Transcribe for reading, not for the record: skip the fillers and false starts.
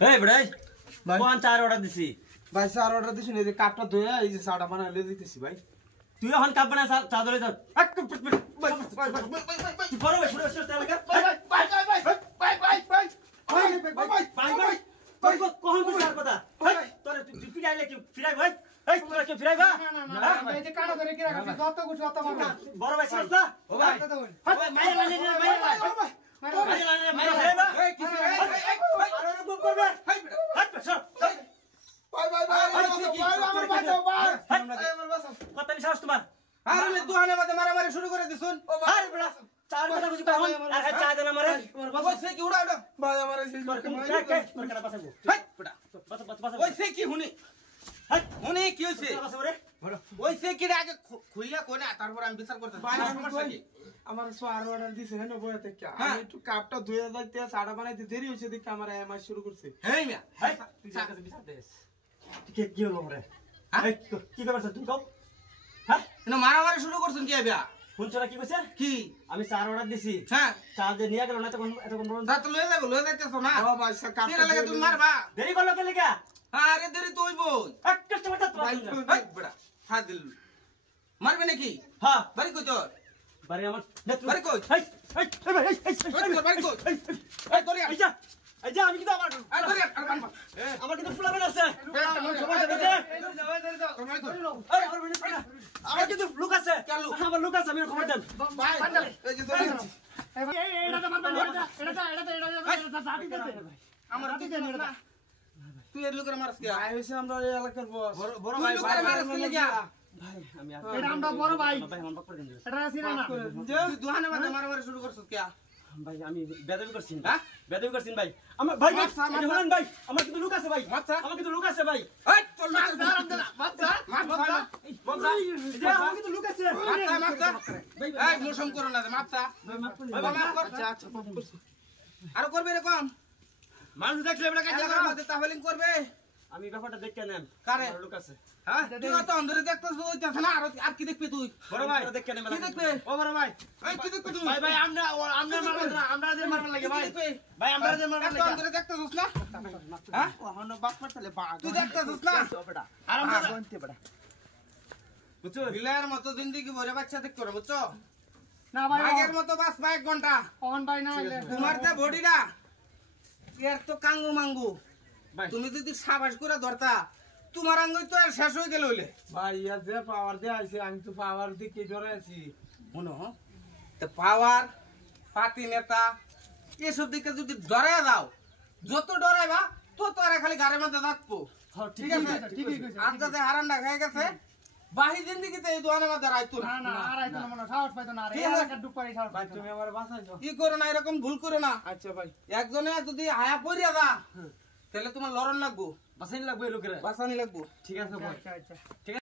এই বড়াই কোন চার অর্ডার দিছি ভাই স্যার অর্ডার দিছেন এই যে কাপটা ধুয়ে এই যে চাটা বানাইলে দিতেছি ভাই তুই এখন কাপ বানা চা ধরে যা ভাই বড় ভাই শুরু করতে লাগা ভাই কোন কোন কথা তোরে তুই ফিরাইলে কি ফিরাই ভাই এই তোরা কি ফিরাইবা না এই যে কানা ধরে কি রাখছিস যত কিছু অত মারবা বড় ভাই সাজদা ও ভাই মাইরে ফিরাইবা এই কিছু আরে রূপ করবে হাত পেছন আমার বাঁচাও ভাই কত নি সাহস তোমার আরে আমি দুহানে মধ্যে মারামারি শুরু করে দিছুন আরে বড়া চার কথা বুঝি পাবো আর চা দেনা মারে ওই সে কি উড়া ভাই আমার এই তোর কাটা পাছাবো হাই বড়া পাছা ওই সে কি হুনি হাই হুনি কি হইছে পাছাবো রে ওই সে কি আগে খুইলা কোনা তারপর আমি বিচার করতে ভাই সমস্যা কি আমার স্যার অর্ডার দিছে হেন বইতে কি আমি একটু কাপটা ধুয়ে যাইতে চাটা বানাইতে দেরি হইছে দেখি আমার এমআই শুরু করছে হেই মিয়া হাই তুই যা কাছে বিচার দেস ঠিক কি হলো রে এই কি করছ তুমি কও হ্যাঁ না মারামারি শুরু করছেন কি আইবা শুনছরা কি কইছে কি আমি চার অর্ডার দিছি হ্যাঁ চা যে নিয়া গেল না তখন এতক্ষণ বলুন যা তো লয়ে যাইতেছ না ও ভাই সে কাপটা কেন লাগে তুমি মারবা দেরি করলো কে লাগা আরে দেরি তো হইবো এক কাস্টমার তো ভাই ভাই বড়া হাদিল মারবে নাকি হ্যাঁ বাড়ি কই তোর বাড়ি আমার বাড়ি কই এই এই বাড়ি কই এই তোর এই যা আমি কিন্তু আমার আর তোর আর বান আমার কিন্তু ফুলাবেন আছে আমার কিন্তু লুক আছে আমার লুক আছে আমি খবর দেন ভাই এই যে তোর এটা মারবা এটা জাতি দে আমার না তুই এর লোকের মারছ কি ভাই হইছে আমরা এই এলাকার বস বড় ভাই লোকের মারছ কি লাগা ভাই আমি এটা আমরা বড় ভাই ভাই আমার করে দিন এটা সিনা না তুই দুহানে মারামারি শুরু করছস কি ভাই আমি বেদবি করছি হ্যাঁ বেদবি করছি ভাই আমার ভাই মারছা, মারছা। শুনুন ভাই আমার কিন্তু লুক আছে ভাই মারছা। আমার কিন্তু লুক আছে ভাই এই তোর মার বাচ্চা আমার কিন্তু লুক আছে মারছা এই মোশম করো না মারছা আচ্ছা আচ্ছা মাফ করছি আর করবে এরকম মানুষ দেখলে বলে কাজ এলাকার মধ্যে তাহলিং করবে আমি ব্যাপারটা দেখে নেন কারে? আমার লুক আছে হ্যাঁ তুই তো অন্ধরে দেখতেছ ওইতাছ না আর কি দেখবি তুই বড় ভাই দেখে নেন কি দেখবে ও বড় ভাই এই কি দেখবি তুই ভাই ভাই আমরা মারবো না আমরা যে মারবো লাগে ভাই ভাই আমরা যে মারবো এত লাগে অন্ধরে দেখতেছ না হ্যাঁ ও হন বাপ মারতালে বাঘ তুই দেখতেছ না আর আমরা বনতে বড়া বুঝছো বিলায়ের মতো জিন্দেগি ভরে বাচ্চা দেখ করে বুঝছো না ভাই আগের মতো বাস 1 ঘন্টা অন ভাই না তোমার যে বডিটা এর তো কাঙ্গু মাঙ্গু ভাই তুমি যদি সাবাস করে ধরতা তোমার আঙ্গুই তো আর শেষ হয়ে গেল হইলে ভাই ইয়া যে পাওয়ার দিয়ে আইছে আমি তো পাওয়ার দিয়ে কি ধরে আছি মনো তো পাওয়ার পাতি নেতা এসব দিকে যদি ডরায় দাও যত ডরাইবা তত আর খালি গাড়ির মধ্যে থাকবো ঠিক আছে ঠিকই কইছে আর যাতে হারান্ডা খেয়ে গেছে বাহি জিন্দিগিতে এই দোয়ানের মধ্যে রাইতো না না না আর আইতো না মনে সাহস পাইতো না আর ঠিক এই আছে। এলাকার ডুব পারি সাহস ভাই পাইতো তুমি না আমার বাঁচাইছো কি করো না এরকম ভুল করো না আচ্ছা ভাই একজনে যদি হায়া পড়িয়া দা তাহলে তোমার লড়ন লাগবো বাসাইন লাগবে লোকেরা বাঁচানি লাগবো ঠিক আছে ভাই আচ্ছা আচ্ছা